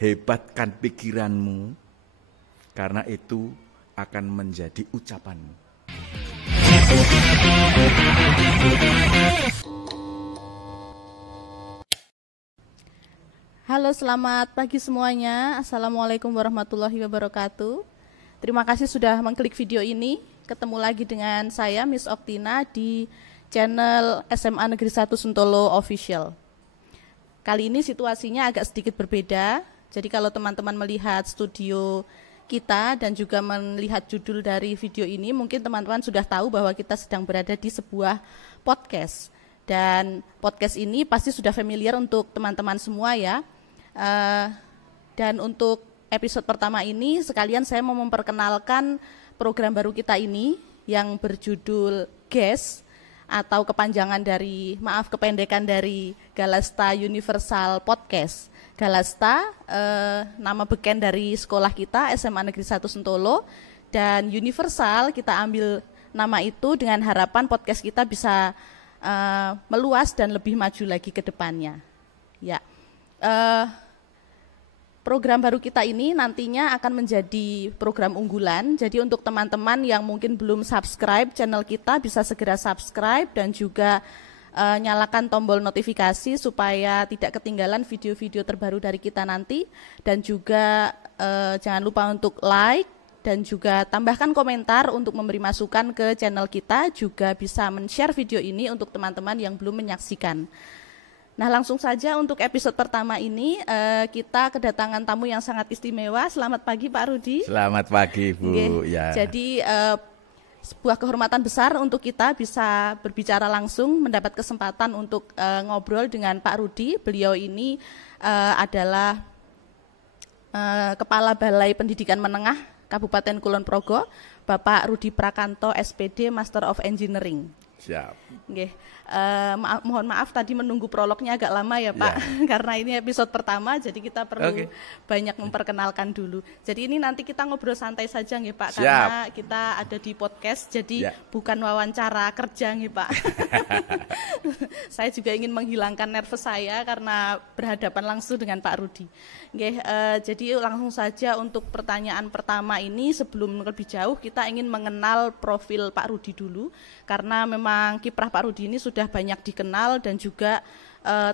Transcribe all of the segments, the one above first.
hebatkan pikiranmu, karena itu akan menjadi ucapanmu. Halo, selamat pagi semuanya. Assalamualaikum warahmatullahi wabarakatuh. Terima kasih sudah mengklik video ini. Ketemu lagi dengan saya, Miss Oktina, di channel SMA Negeri 1 Sentolo Official. Kali ini situasinya agak sedikit berbeda. Jadi kalau teman-teman melihat studio kita dan juga melihat judul dari video ini, mungkin teman-teman sudah tahu bahwa kita sedang berada di sebuah podcast. Dan podcast ini pasti sudah familiar untuk teman-teman semua ya. Dan untuk episode pertama ini sekalian saya mau memperkenalkan program baru kita ini yang berjudul GES, atau kepanjangan dari, kependekan dari Galasta Universal Podcast. Galasta, nama beken dari sekolah kita SMA Negeri 1 Sentolo, dan Universal kita ambil nama itu dengan harapan podcast kita bisa meluas dan lebih maju lagi ke depannya. Ya, program baru kita ini nantinya akan menjadi program unggulan. Jadi untuk teman-teman yang mungkin belum subscribe channel kita, bisa segera subscribe dan juga nyalakan tombol notifikasi supaya tidak ketinggalan video-video terbaru dari kita nanti. Dan juga jangan lupa untuk like dan juga tambahkan komentar untuk memberi masukan ke channel kita. Juga bisa men-share video ini untuk teman-teman yang belum menyaksikan. Nah, langsung saja untuk episode pertama ini kita kedatangan tamu yang sangat istimewa. Selamat pagi Pak Rudi. Selamat pagi Bu. Ya. Jadi sebuah kehormatan besar untuk kita bisa berbicara langsung, mendapat kesempatan untuk ngobrol dengan Pak Rudi. Beliau ini adalah Kepala Balai Pendidikan Menengah Kabupaten Kulon Progo, Bapak Rudi Prakanto SPD Master of Engineering. Siap. Mohon maaf tadi menunggu prolognya agak lama ya Pak, karena ini episode pertama, jadi kita perlu banyak memperkenalkan dulu. Jadi ini nanti kita ngobrol santai saja nggih Pak, karena kita ada di podcast, jadi bukan wawancara kerja nggih Pak. Saya juga ingin menghilangkan nervous saya karena berhadapan langsung dengan Pak Rudi. Jadi langsung saja untuk pertanyaan pertama ini, sebelum lebih jauh kita ingin mengenal profil Pak Rudi dulu, karena memang kiprah Pak Rudi ini sudah banyak dikenal dan juga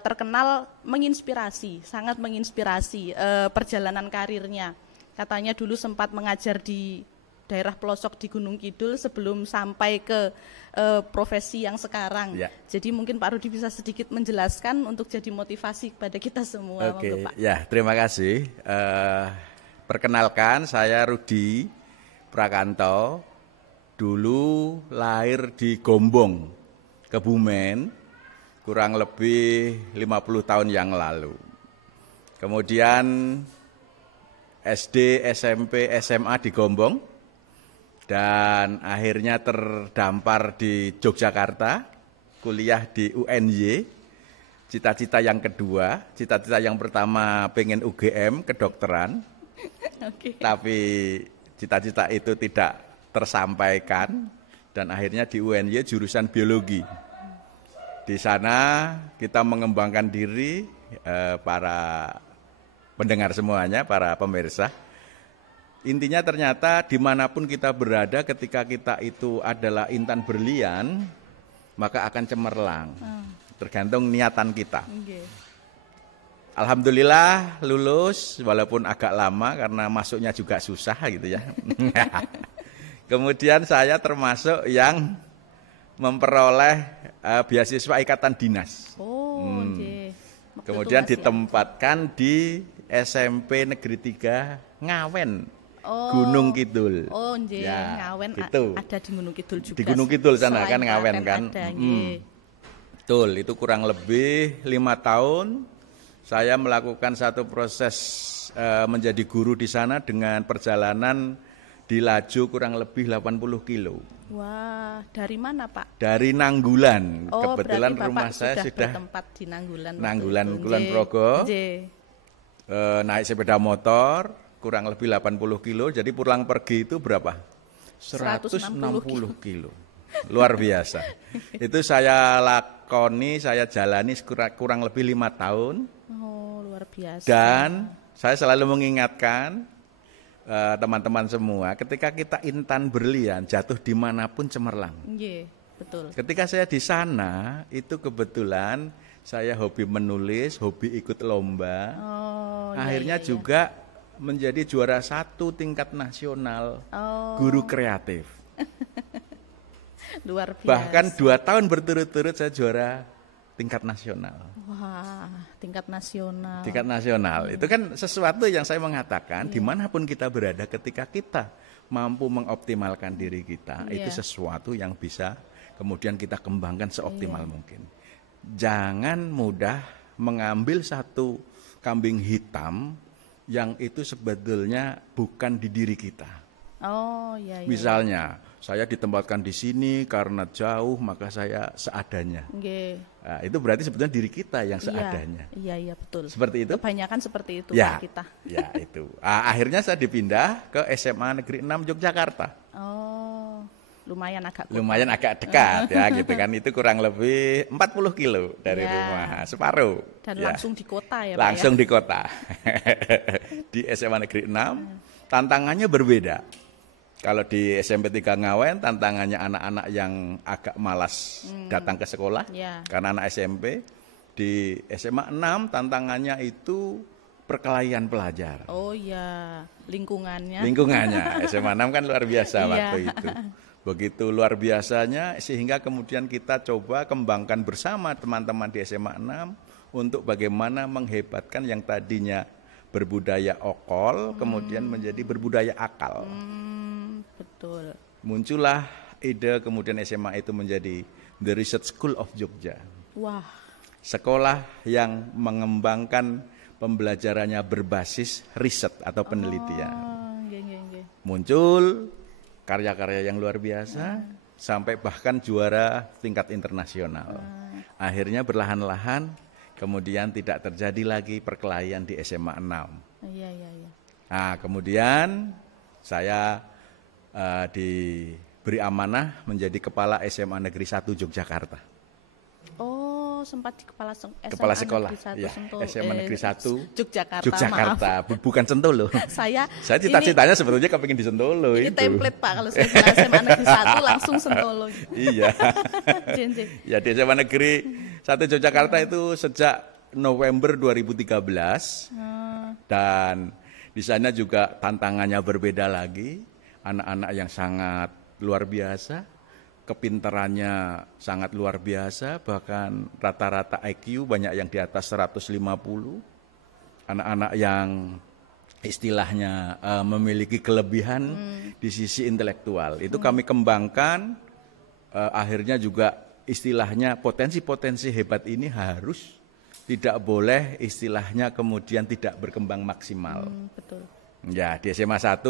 terkenal menginspirasi, sangat menginspirasi perjalanan karirnya. Katanya dulu sempat mengajar di daerah pelosok di Gunung Kidul sebelum sampai ke profesi yang sekarang. Jadi mungkin Pak Rudi bisa sedikit menjelaskan untuk jadi motivasi kepada kita semua. Pak. Ya, terima kasih. Perkenalkan, saya Rudi Prakanto. Dulu lahir di Gombong, Kebumen, kurang lebih 50 tahun yang lalu. Kemudian SD, SMP, SMA di Gombong, dan akhirnya terdampar di Yogyakarta, kuliah di UNY. Cita-cita yang kedua, cita-cita yang pertama pengen UGM, kedokteran, tapi cita-cita itu tidak tersampaikan, dan akhirnya di UNY jurusan biologi. Di sana kita mengembangkan diri, para pendengar semuanya, para pemirsa. Intinya ternyata dimanapun kita berada, ketika kita itu adalah intan berlian, maka akan cemerlang. Tergantung niatan kita. Alhamdulillah lulus, walaupun agak lama karena masuknya juga susah gitu ya. Kemudian saya termasuk yang memperoleh beasiswa ikatan dinas. Kemudian ditempatkan di SMP Negeri 3 Ngawen, Gunung Kidul. Ngawen gitu. Ada di Gunung Kidul juga. Di Gunung Kidul sana kan Ngawen kan. Betul, itu kurang lebih 5 tahun saya melakukan satu proses menjadi guru di sana dengan perjalanan di laju kurang lebih 80 kilo. Wah, dari mana Pak? Dari Nanggulan. Kebetulan rumah saya sudah bertempat di Nanggulan. Nanggulan, Kulon Progo. Naik sepeda motor kurang lebih 80 kilo, jadi pulang pergi itu berapa? 160 kilo. Luar biasa. Itu saya lakoni, saya jalani kurang lebih 5 tahun. Luar biasa. Dan saya selalu mengingatkan teman-teman semua, ketika kita intan berlian, jatuh dimanapun cemerlang. Iya, betul. Ketika saya di sana, itu kebetulan saya hobi menulis, hobi ikut lomba. Akhirnya juga menjadi juara 1 tingkat nasional guru kreatif. Luar biasa. Bahkan 2 tahun berturut-turut saya juara tingkat nasional. Wah, tingkat nasional. Tingkat nasional. Itu kan sesuatu yang saya mengatakan, dimanapun kita berada, ketika kita mampu mengoptimalkan diri kita, itu sesuatu yang bisa kemudian kita kembangkan seoptimal mungkin. Jangan mudah mengambil satu kambing hitam yang itu sebetulnya bukan di diri kita. Misalnya, saya ditempatkan di sini karena jauh, maka saya seadanya. Nah, itu berarti sebetulnya diri kita yang seadanya. Iya, betul. Seperti itu? Kebanyakan seperti itu ya, kita. Ya, itu. Akhirnya saya dipindah ke SMA Negeri 6 Yogyakarta. Lumayan agak dekat ya gitu kan. Itu kurang lebih 40 kilo dari rumah, separuh. Dan langsung di kota ya Pak? Langsung di kota. Di SMA Negeri 6, tantangannya berbeda. Kalau di SMP 3 Ngawen, tantangannya anak-anak yang agak malas datang ke sekolah, karena anak SMP. Di SMA 6, tantangannya itu perkelahian pelajar. Lingkungannya. SMA 6 kan luar biasa waktu itu. Begitu luar biasanya, sehingga kemudian kita coba kembangkan bersama teman-teman di SMA 6 untuk bagaimana menghebatkan yang tadinya berbudaya okol, kemudian menjadi berbudaya akal. Betul. Muncullah ide kemudian SMA itu menjadi The Research School of Jogja. Wah. Sekolah yang mengembangkan pembelajarannya berbasis riset atau penelitian. Muncul karya-karya yang luar biasa, sampai bahkan juara tingkat internasional. Akhirnya berlahan-lahan kemudian tidak terjadi lagi perkelahian di SMA 6. Nah, kemudian saya diberi amanah menjadi kepala SMA Negeri 1 Yogyakarta. Sempat di kepala sekolah Negeri 1 SMA Negeri 1 Yogyakarta. Bukan Sentolo. Saya cita-citanya sebetulnya kepingin di Sentolo. Ini template Pak, kalau saya bilang SMA Negeri 1 langsung Sentolo. Iya. Ya, di SMA Negeri 1 Yogyakarta itu sejak November 2013. Dan di sana juga tantangannya berbeda lagi. Anak-anak yang sangat luar biasa, kepintarannya sangat luar biasa, bahkan rata-rata IQ banyak yang di atas 150. Anak-anak yang istilahnya memiliki kelebihan di sisi intelektual. Itu kami kembangkan, akhirnya juga istilahnya potensi-potensi hebat ini harus tidak boleh istilahnya kemudian tidak berkembang maksimal. Betul. Ya, di SMA 1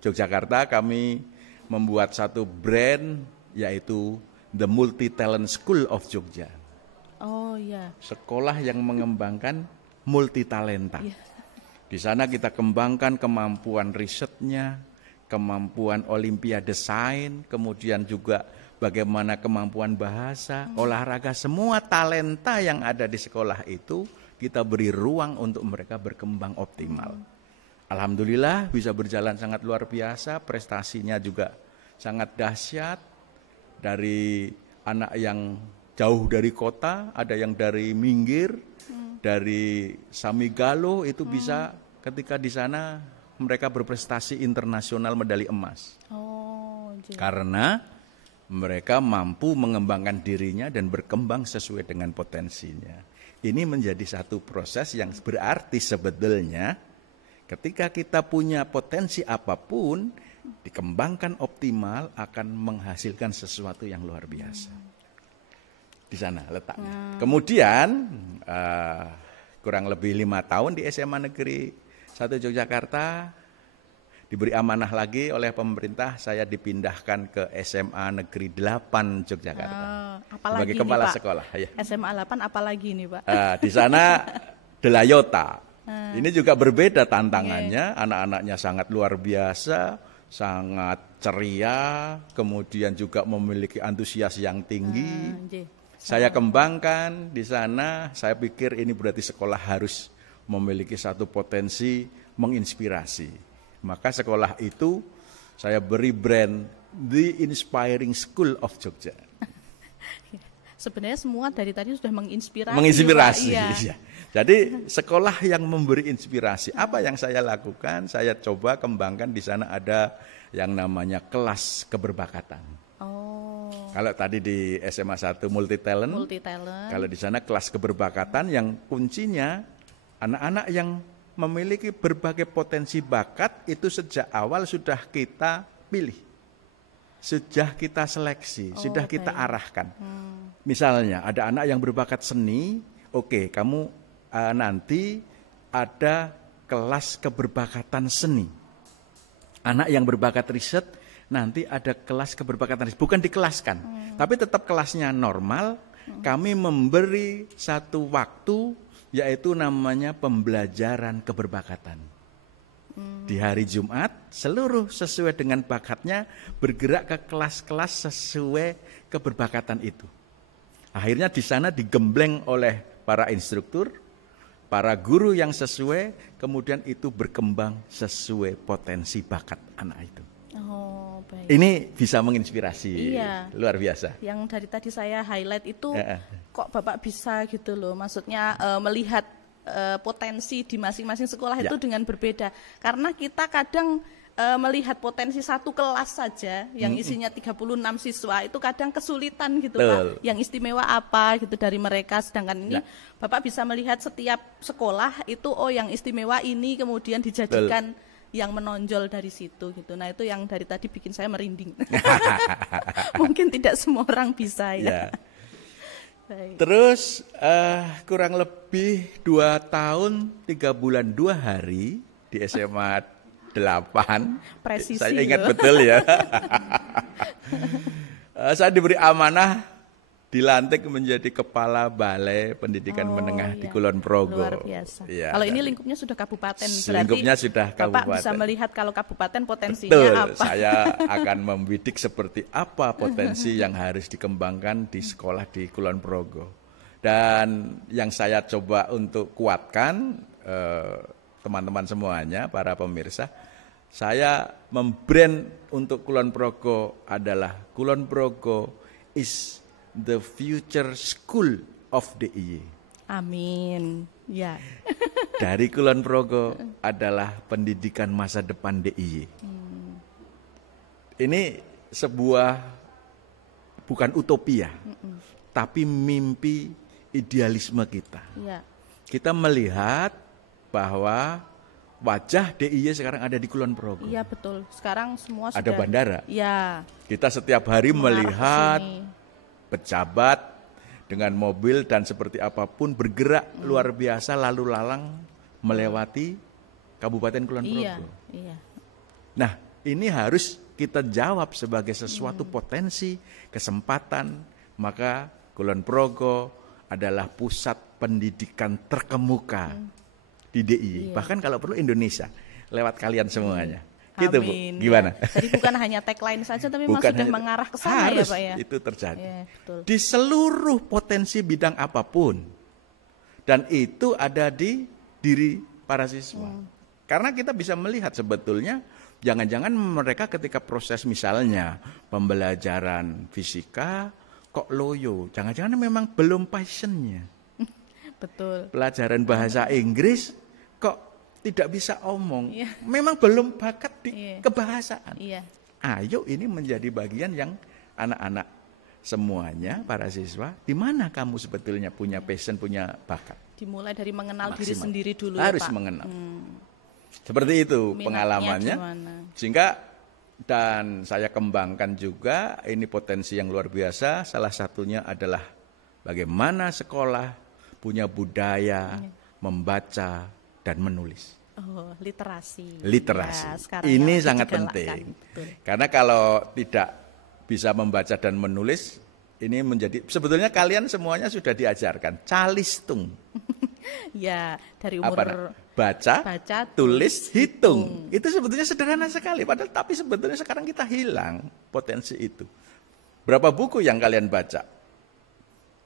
Yogyakarta kami membuat satu brand, yaitu The Multi Talent School of Jogja. Sekolah yang mengembangkan multi talenta. Di sana kita kembangkan kemampuan risetnya, kemampuan olimpiade sains, kemudian juga bagaimana kemampuan bahasa, olahraga, semua talenta yang ada di sekolah itu kita beri ruang untuk mereka berkembang optimal. Alhamdulillah bisa berjalan sangat luar biasa, prestasinya juga sangat dahsyat. Dari anak yang jauh dari kota, ada yang dari Minggir, dari Samigalo itu bisa ketika di sana mereka berprestasi internasional medali emas. Karena mereka mampu mengembangkan dirinya dan berkembang sesuai dengan potensinya. Ini menjadi satu proses yang berarti sebetulnya ketika kita punya potensi apapun, dikembangkan optimal akan menghasilkan sesuatu yang luar biasa. Di sana letaknya. Kemudian kurang lebih 5 tahun di SMA Negeri 1 Yogyakarta, diberi amanah lagi oleh pemerintah, saya dipindahkan ke SMA Negeri 8 Yogyakarta. Sebagai kepala sekolah. SMA 8 apalagi nih Pak? Di sana Delayota. Ini juga berbeda tantangannya, anak-anaknya sangat luar biasa, sangat ceria, kemudian juga memiliki antusias yang tinggi. Saya kembangkan di sana, saya pikir ini berarti sekolah harus memiliki satu potensi menginspirasi. Maka sekolah itu saya beri brand The Inspiring School of Jogja. Sebenarnya semua dari tadi sudah menginspirasi. Menginspirasi, Pak. iya. Jadi sekolah yang memberi inspirasi. Apa yang saya lakukan? Saya coba kembangkan di sana ada yang namanya kelas keberbakatan. Oh. Kalau tadi di SMA 1 multi talent. Kalau di sana kelas keberbakatan yang kuncinya anak-anak yang memiliki berbagai potensi bakat itu sejak awal sudah kita pilih. Sudah kita seleksi, sudah kita arahkan. Misalnya ada anak yang berbakat seni, oke, kamu nanti ada kelas keberbakatan seni. Anak yang berbakat riset, nanti ada kelas keberbakatan riset. Bukan dikelaskan, tapi tetap kelasnya normal. Kami memberi satu waktu, yaitu namanya pembelajaran keberbakatan. Di hari Jumat, seluruh sesuai dengan bakatnya bergerak ke kelas-kelas sesuai keberbakatan itu. Akhirnya di sana digembleng oleh para instruktur, para guru yang sesuai, kemudian itu berkembang sesuai potensi bakat anak itu. Oh, baik. Ini bisa menginspirasi, iya. Luar biasa. Yang dari tadi saya highlight itu, kok Bapak bisa gitu loh, maksudnya melihat potensi di masing-masing sekolah itu dengan berbeda. Karena kita kadang melihat potensi satu kelas saja yang isinya 36 siswa itu kadang kesulitan gitu Pak. Yang istimewa apa gitu dari mereka, sedangkan ini Bapak bisa melihat setiap sekolah itu yang istimewa ini kemudian dijadikan yang menonjol dari situ gitu. Nah, itu yang dari tadi bikin saya merinding. Mungkin tidak semua orang bisa ya. Baik. Terus kurang lebih 2 tahun 3 bulan 2 hari di SMA 8. Presisi saya ingat betul ya. Saya diberi amanah dilantik menjadi kepala Balai Pendidikan Menengah di Kulon Progo. Luar biasa. Ya, kalau ini lingkupnya sudah kabupaten, berarti lingkupnya sudah kabupaten. Bapak bisa melihat kalau kabupaten potensinya betul, apa. Saya akan membidik seperti apa potensi yang harus dikembangkan di sekolah di Kulon Progo. Dan yang saya coba untuk kuatkan teman-teman semuanya, para pemirsa, saya membrand untuk Kulon Progo adalah Kulon Progo is the future school of DIY. Amin. Ya. Dari Kulon Progo adalah pendidikan masa depan DIY. Ini sebuah bukan utopia, tapi mimpi idealisme kita. Ya. Kita melihat bahwa wajah DIY sekarang ada di Kulon Progo. Iya betul. Sekarang semua sudah ada bandara. Ya. Kita setiap hari melihat pejabat dengan mobil dan seperti apapun bergerak luar biasa lalu lalang melewati Kabupaten Kulon Progo. Iya. Nah, ini harus kita jawab sebagai sesuatu potensi, kesempatan. Maka Kulon Progo adalah pusat pendidikan terkemuka di DIY. Bahkan kalau perlu Indonesia lewat kalian semuanya. Gitu Bu, gimana? Jadi bukan hanya tagline saja, tapi memang sudah mengarah ke sana ya Pak ya? Itu terjadi. Ya, betul. Di seluruh potensi bidang apapun. Dan itu ada di diri para siswa. Karena kita bisa melihat sebetulnya, jangan-jangan mereka ketika proses misalnya pembelajaran fisika, kok loyo. Jangan-jangan memang belum passionnya. Betul. Pelajaran bahasa Inggris, kok tidak bisa omong, memang belum bakat di kebahasaan. Ayo ini menjadi bagian yang anak-anak semuanya, para siswa, di mana kamu sebetulnya punya passion, punya bakat. Dimulai dari mengenal diri sendiri dulu harus ya Pak. Mengenal. Seperti itu minatnya pengalamannya. Gimana? Sehingga dan saya kembangkan juga, ini potensi yang luar biasa, salah satunya adalah bagaimana sekolah punya budaya membaca dan menulis. Literasi. Ya, ini sangat penting. Betul. Karena kalau tidak bisa membaca dan menulis, ini menjadi sebetulnya kalian semuanya sudah diajarkan calistung. Ya, dari umur baca, tulis, hitung. Itu sebetulnya sederhana sekali. Padahal tapi sebetulnya sekarang kita hilang potensi itu. Berapa buku yang kalian baca?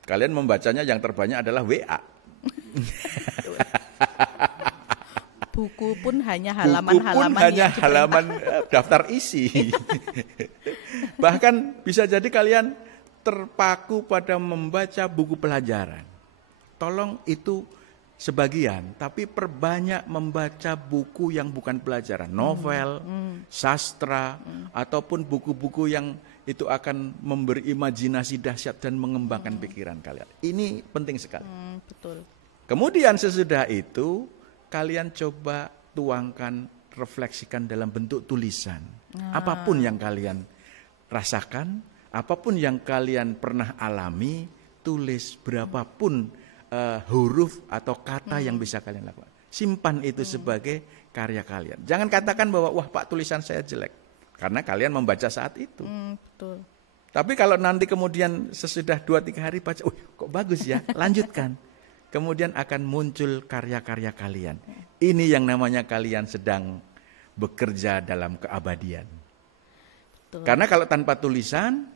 Kalian membacanya yang terbanyak adalah WA. Buku pun hanya Buku pun halaman-halaman hanya yang halaman daftar isi. Bahkan bisa jadi kalian terpaku pada membaca buku pelajaran. Tolong itu sebagian, tapi perbanyak membaca buku yang bukan pelajaran, novel, sastra, ataupun buku-buku yang itu akan memberi imajinasi dahsyat dan mengembangkan pikiran kalian. Ini penting sekali. Betul. Kemudian sesudah itu, kalian coba tuangkan, refleksikan dalam bentuk tulisan. Apapun yang kalian rasakan, apapun yang kalian pernah alami, tulis berapapun huruf atau kata yang bisa kalian lakukan. Simpan itu sebagai karya kalian. Jangan katakan bahwa, wah Pak tulisan saya jelek. Karena kalian membaca saat itu. Betul. Tapi kalau nanti kemudian sesudah 2-3 hari baca, kok bagus ya, lanjutkan. Kemudian akan muncul karya-karya kalian. Ini yang namanya kalian sedang bekerja dalam keabadian. Betul. Karena kalau tanpa tulisan,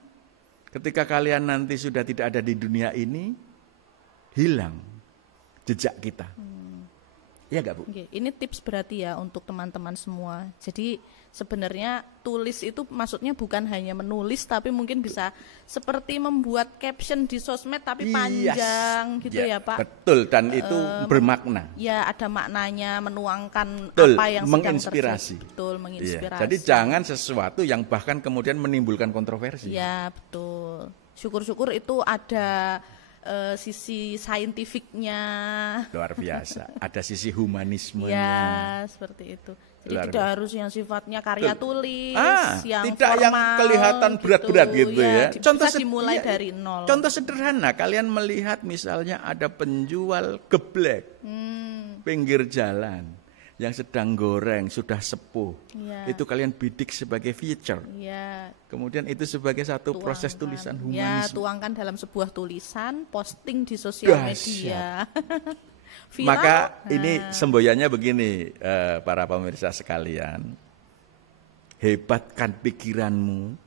ketika kalian nanti sudah tidak ada di dunia ini, hilang jejak kita. Iya nggak Bu? Oke, ini tips berarti ya untuk teman-teman semua. Jadi sebenarnya tulis itu maksudnya bukan hanya menulis, tapi mungkin bisa seperti membuat caption di sosmed tapi panjang gitu ya Pak. Betul, dan itu bermakna. Ya ada maknanya, menuangkan Betul, apa yang sedang menginspirasi. terjadi. Betul, menginspirasi. Jadi jangan sesuatu yang bahkan kemudian menimbulkan kontroversi. Ya betul. Syukur-syukur itu ada sisi saintifiknya. Luar biasa. Ada sisi humanismenya. Ya, seperti itu. Jadi tidak harus yang sifatnya karya tulis, yang tidak formal, yang kelihatan berat-berat gitu ya. Contoh dimulai dari nol. Contoh sederhana, kalian melihat misalnya ada penjual geblek pinggir jalan yang sedang goreng, sudah sepuh. Itu kalian bidik sebagai feature. Kemudian itu sebagai satu proses tulisan humanisme. Tuangkan dalam sebuah tulisan, posting di sosial media. Maka ini semboyannya begini, para pemirsa sekalian. Hebatkan pikiranmu,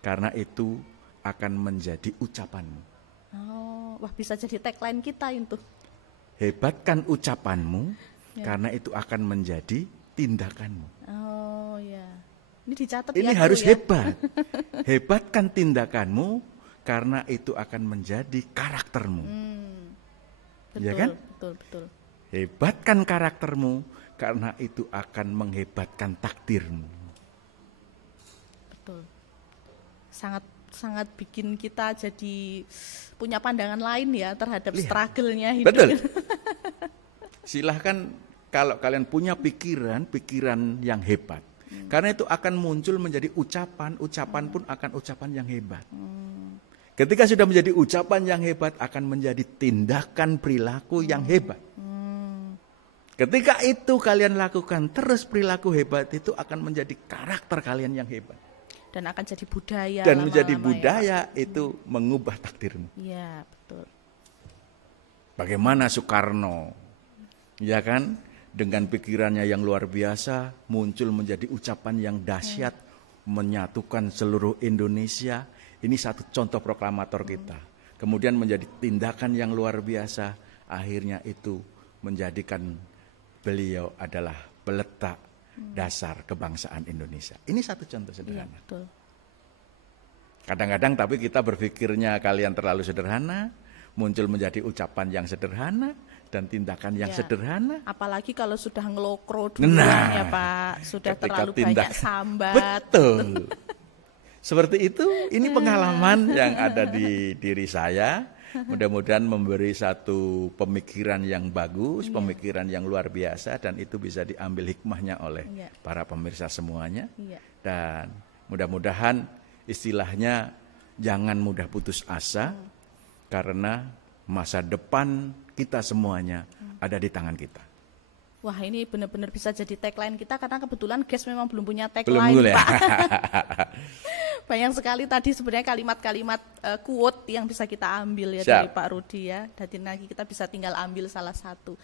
karena itu akan menjadi ucapanmu. Wah bisa jadi tagline kita itu. Hebatkan ucapanmu, karena itu akan menjadi tindakanmu. Oh ya, ini dicatat. Ini harus hebat. Hebatkan tindakanmu, karena itu akan menjadi karaktermu. Betul, ya kan? Betul. Hebatkan karaktermu, karena itu akan menghebatkan takdirmu. Betul. Sangat bikin kita jadi punya pandangan lain ya terhadap struggle-nya hidup. Betul. Silahkan kalau kalian punya pikiran yang hebat. Karena itu akan muncul menjadi ucapan pun akan ucapan yang hebat. Ketika sudah menjadi ucapan yang hebat, akan menjadi tindakan perilaku yang hebat. Ketika itu kalian lakukan terus perilaku hebat, itu akan menjadi karakter kalian yang hebat. Dan akan jadi budaya. Dan menjadi budaya itu mengubah takdirmu. Iya, betul. Bagaimana Soekarno, ya kan, dengan pikirannya yang luar biasa, muncul menjadi ucapan yang dahsyat, menyatukan seluruh Indonesia. Ini satu contoh proklamator kita. Kemudian menjadi tindakan yang luar biasa, akhirnya itu menjadikan beliau adalah peletak dasar kebangsaan Indonesia. Ini satu contoh sederhana. Iya, betul. Kadang-kadang tapi kita berpikirnya kalian terlalu sederhana, muncul menjadi ucapan yang sederhana dan tindakan yang sederhana. Apalagi kalau sudah ngelokro duluan ya Pak, sudah terlalu banyak sambat. Betul. Seperti itu, ini pengalaman yang ada di diri saya. Mudah-mudahan memberi satu pemikiran yang bagus, pemikiran yang luar biasa, dan itu bisa diambil hikmahnya oleh para pemirsa semuanya. Dan mudah-mudahan istilahnya jangan mudah putus asa, karena masa depan kita semuanya ada di tangan kita. Wah, ini benar-benar bisa jadi tagline kita, karena kebetulan guys memang belum punya Belum tagline, boleh. Pak. Banyak sekali tadi sebenarnya kalimat-kalimat quote yang bisa kita ambil ya dari Pak Rudi ya. Dan lagi kita bisa tinggal ambil salah satu.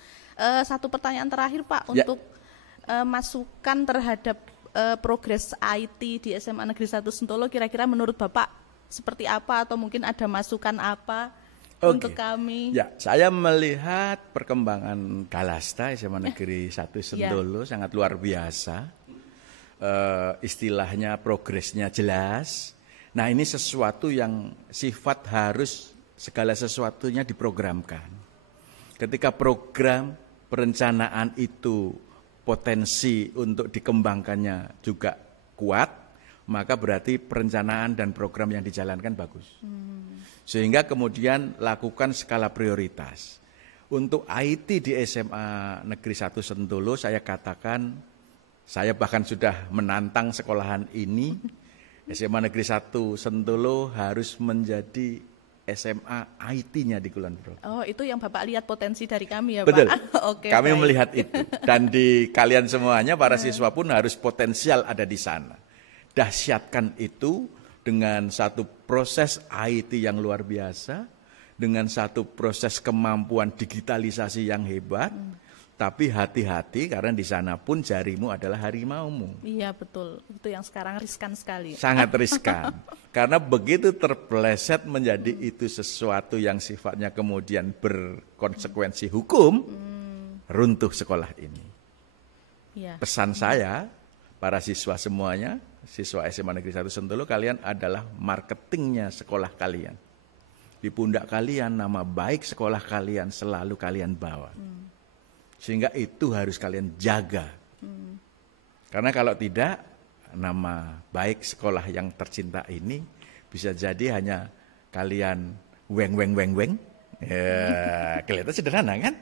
Satu pertanyaan terakhir Pak, untuk masukan terhadap progres IT di SMA Negeri 1 Sentolo, kira-kira menurut Bapak seperti apa, atau mungkin ada masukan apa? untuk kami. Ya, saya melihat perkembangan Galasta SMA Negeri 1 Sentolo sangat luar biasa. Istilahnya progresnya jelas. Nah, ini sesuatu yang sifat harus segala sesuatunya diprogramkan. Ketika program perencanaan itu potensi untuk dikembangkannya juga kuat, maka berarti perencanaan dan program yang dijalankan bagus. Sehingga kemudian lakukan skala prioritas. Untuk IT di SMA Negeri 1 Sentolo saya katakan, saya bahkan sudah menantang sekolahan ini, SMA Negeri 1 Sentolo harus menjadi SMA IT-nya di Kulon Progo. Oh, itu yang Bapak lihat potensi dari kami ya, Betul. Pak? Oke, kami baik. melihat itu. Dan di kalian semuanya, para siswa pun harus potensial ada di sana. Dahsyatkan itu dengan satu proses IT yang luar biasa, dengan satu proses kemampuan digitalisasi yang hebat, tapi hati-hati karena di sana pun jarimu adalah harimaumu. Iya, betul. Itu yang sekarang riskan sekali. Sangat riskan. Karena begitu terpeleset menjadi itu sesuatu yang sifatnya kemudian berkonsekuensi hukum, runtuh sekolah ini. Iya. Pesan saya, para siswa semuanya, siswa SMA Negeri 1 Sentolo, kalian adalah marketingnya sekolah kalian. Di pundak kalian, nama baik sekolah kalian selalu kalian bawa. Sehingga itu harus kalian jaga. Karena kalau tidak, nama baik sekolah yang tercinta ini bisa jadi hanya kalian weng. Ya, kelihatan sederhana kan?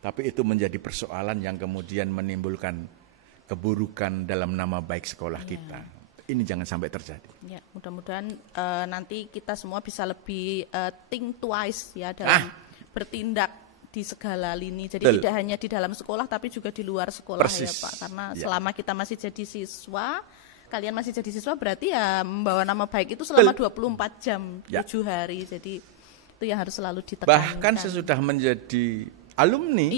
Tapi itu menjadi persoalan yang kemudian menimbulkan keburukan dalam nama baik sekolah kita. Ini jangan sampai terjadi. Ya, mudah-mudahan nanti kita semua bisa lebih think twice ya dalam bertindak di segala lini. Jadi tidak hanya di dalam sekolah tapi juga di luar sekolah. Persis. Ya Pak. Karena selama kita masih jadi siswa, kalian masih jadi siswa berarti ya membawa nama baik itu selama 24 jam, 7 hari. Jadi itu yang harus selalu ditekankan. Bahkan sesudah menjadi alumni,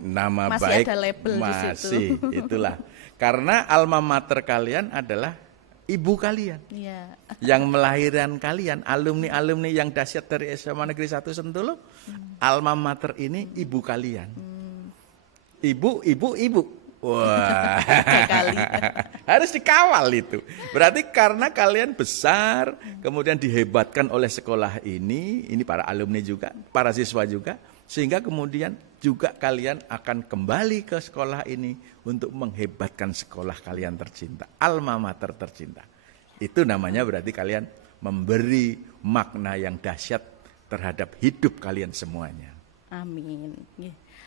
nama masih baik ada label masih di situ. Itulah. Karena alma mater kalian adalah ibu kalian. Yang melahirkan kalian, alumni-alumni yang dahsyat dari SMA Negeri 1 Sentolo, alma mater ini ibu kalian. Ibu. Wah. Harus dikawal itu. Berarti karena kalian besar, kemudian dihebatkan oleh sekolah ini para alumni juga, para siswa juga, sehingga kemudian juga kalian akan kembali ke sekolah ini untuk menghebatkan sekolah kalian tercinta, alma mater tercinta. Itu namanya berarti kalian memberi makna yang dahsyat terhadap hidup kalian semuanya. Amin.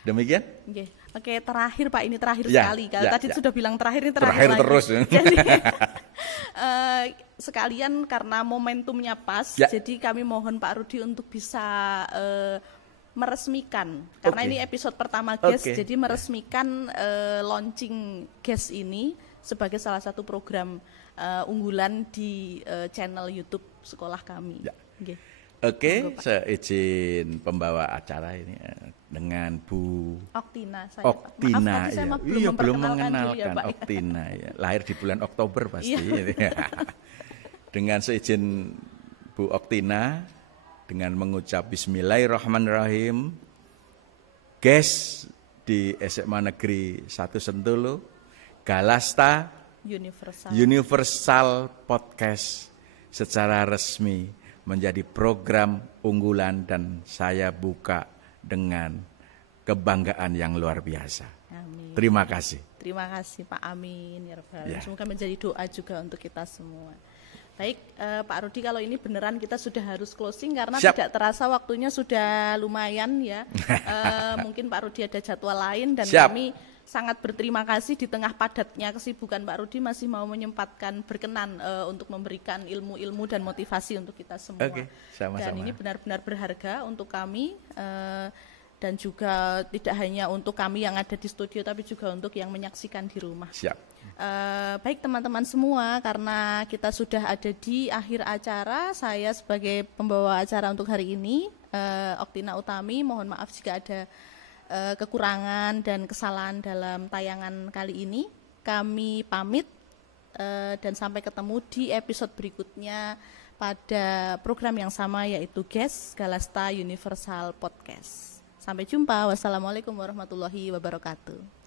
Demikian? Oke, terakhir Pak, ini terakhir sekali. Kalau tadi sudah bilang terakhir, ini terakhir lagi. Terus. Jadi, sekalian karena momentumnya pas, jadi kami mohon Pak Rudi untuk bisa meresmikan, karena ini episode pertama guest, jadi meresmikan launching guest ini sebagai salah satu program unggulan di channel YouTube sekolah kami. Oke, saya izin pembawa acara ini dengan Bu Oktina. Oktina, saya belum mengenalkan ya, Oktina, ya. Lahir di bulan Oktober pasti. Dengan seizin Bu Oktina, dengan mengucap Bismillahirrahmanirrahim, guys di SMA Negeri 1 Sentolo, Galasta Universal Podcast secara resmi menjadi program unggulan dan saya buka dengan kebanggaan yang luar biasa. Amin. Terima kasih. Terima kasih Pak, amin. Semoga menjadi doa juga untuk kita semua. Baik Pak Rudi, kalau ini beneran kita sudah harus closing karena tidak terasa waktunya sudah lumayan ya. Mungkin Pak Rudi ada jadwal lain dan kami sangat berterima kasih di tengah padatnya kesibukan Pak Rudi masih mau menyempatkan berkenan untuk memberikan ilmu-ilmu dan motivasi untuk kita semua. Sama-sama. Dan ini benar-benar berharga untuk kami dan juga tidak hanya untuk kami yang ada di studio tapi juga untuk yang menyaksikan di rumah. Baik teman-teman semua, karena kita sudah ada di akhir acara, saya sebagai pembawa acara untuk hari ini, Oktina Utami, mohon maaf jika ada kekurangan dan kesalahan dalam tayangan kali ini. Kami pamit dan sampai ketemu di episode berikutnya pada program yang sama, yaitu GES Galasta Universal Podcast. Sampai jumpa. Wassalamualaikum warahmatullahi wabarakatuh.